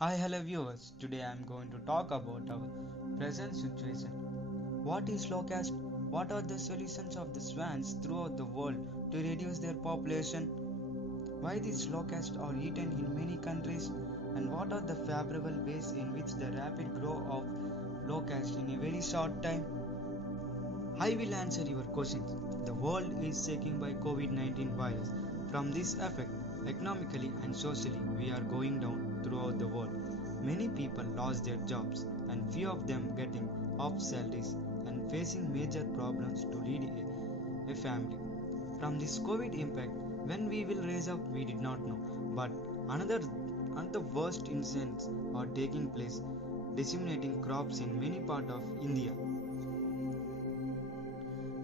Hi, hello viewers. Today I am going to talk about our present situation. What is locust? What are the solutions of the swans throughout the world to reduce their population? Why these locusts are eaten in many countries? And what are the favorable ways in which the rapid growth of locusts in a very short time? I will answer your questions. The world is shaken by COVID-19 virus. From this effect, economically and socially, we are going down throughout the world. Many people lost their jobs, and few of them getting off salaries and facing major problems to lead a family. From this COVID impact, when we will raise up, we did not know. But another worst incidents are taking place, disseminating crops in many parts of India.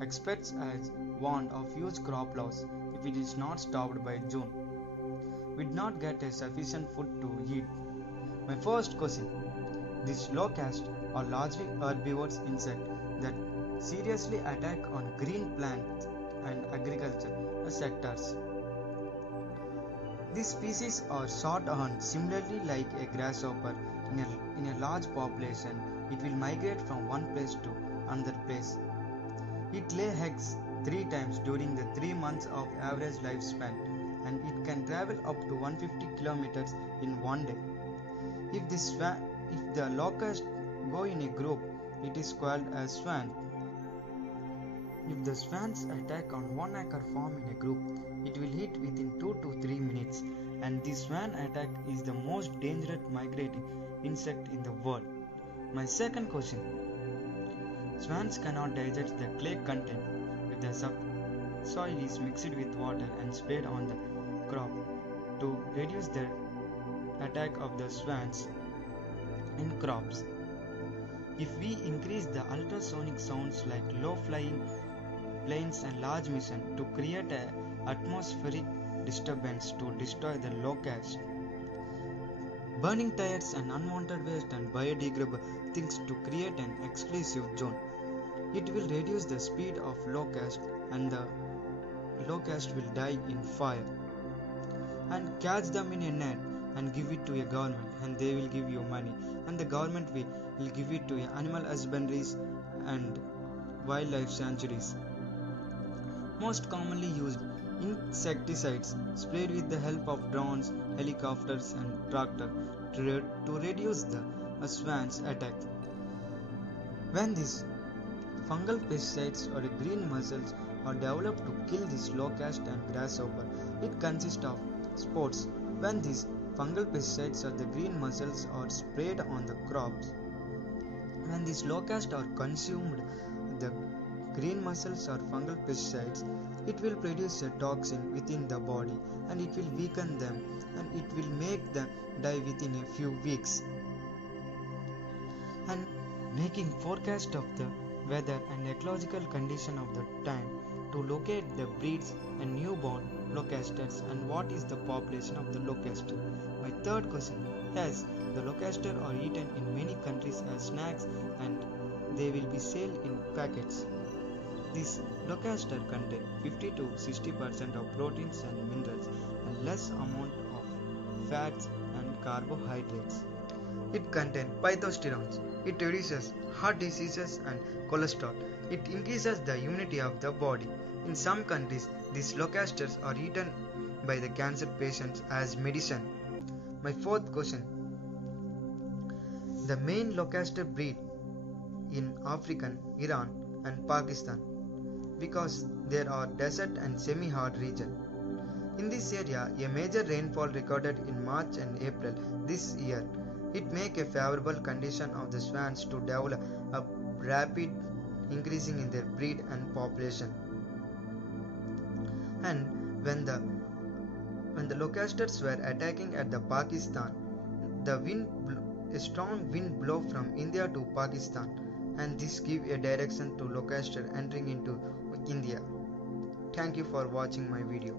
Experts has warned of huge crop loss if it is not stopped by June. We did not get a sufficient food to eat. My first question: these locusts are largely herbivorous insects that seriously attack on green plants and agriculture sectors. These species are short-horned, similarly like a grasshopper. In a large population, it will migrate from one place to another place. It lays eggs 3 times during the 3 months of average lifespan, and it can travel up to 150 kilometers in one day. If the locusts go in a group, it is called a swarm. If the swans attack on 1 acre farm in a group, it will hit within 2 to 3 minutes, and the swan attack is the most dangerous migrating insect in the world. My second question: swans cannot digest the clay content if the subsoil is mixed with water and sprayed on the crop to reduce the attack of the swans in crops. If we increase the ultrasonic sounds like low flying planes and large mission to create an atmospheric disturbance to destroy the locust, burning tires and unwanted waste and biodegradable things to create an exclusive zone. It will reduce the speed of locust, and the locust will die in fire. And catch them in a net and give it to a government, and they will give you money, and the government will give it to animal husbandries and wildlife sanctuaries. Most commonly used insecticides sprayed with the help of drones, helicopters and tractor to reduce the swans attack. When these fungal pesticides or green mussels are developed to kill this locust and grasshopper, it consists of spores. When these fungal pesticides or the green mussels are sprayed on the crops, when these locusts are consumed, the green mussels or fungal pesticides, it will produce a toxin within the body, and it will weaken them, and it will make them die within a few weeks. And making forecast of the weather and ecological condition of the time to locate the breeds and newborn locusts and what is the population of the locust. My third question: yes, the locusts are eaten in many countries as snacks, and they will be sold in packets. These locusts contain 50 to 60% of proteins and minerals and less amount of fats and carbohydrates. It contains phytosterols. It reduces heart diseases and cholesterol. It increases the immunity of the body. In some countries, these locusts are eaten by the cancer patients as medicine. My fourth question: the main locust breed in African, Iran and Pakistan, because there are desert and semi-hard region. In this area, a major rainfall recorded in March and April this year. It make a favorable condition of the swans to develop a rapid increasing in their breed and population. And when the locusts were attacking at the Pakistan, a strong wind blow from India to Pakistan, and this give a direction to locusts entering into India. Thank you for watching my video.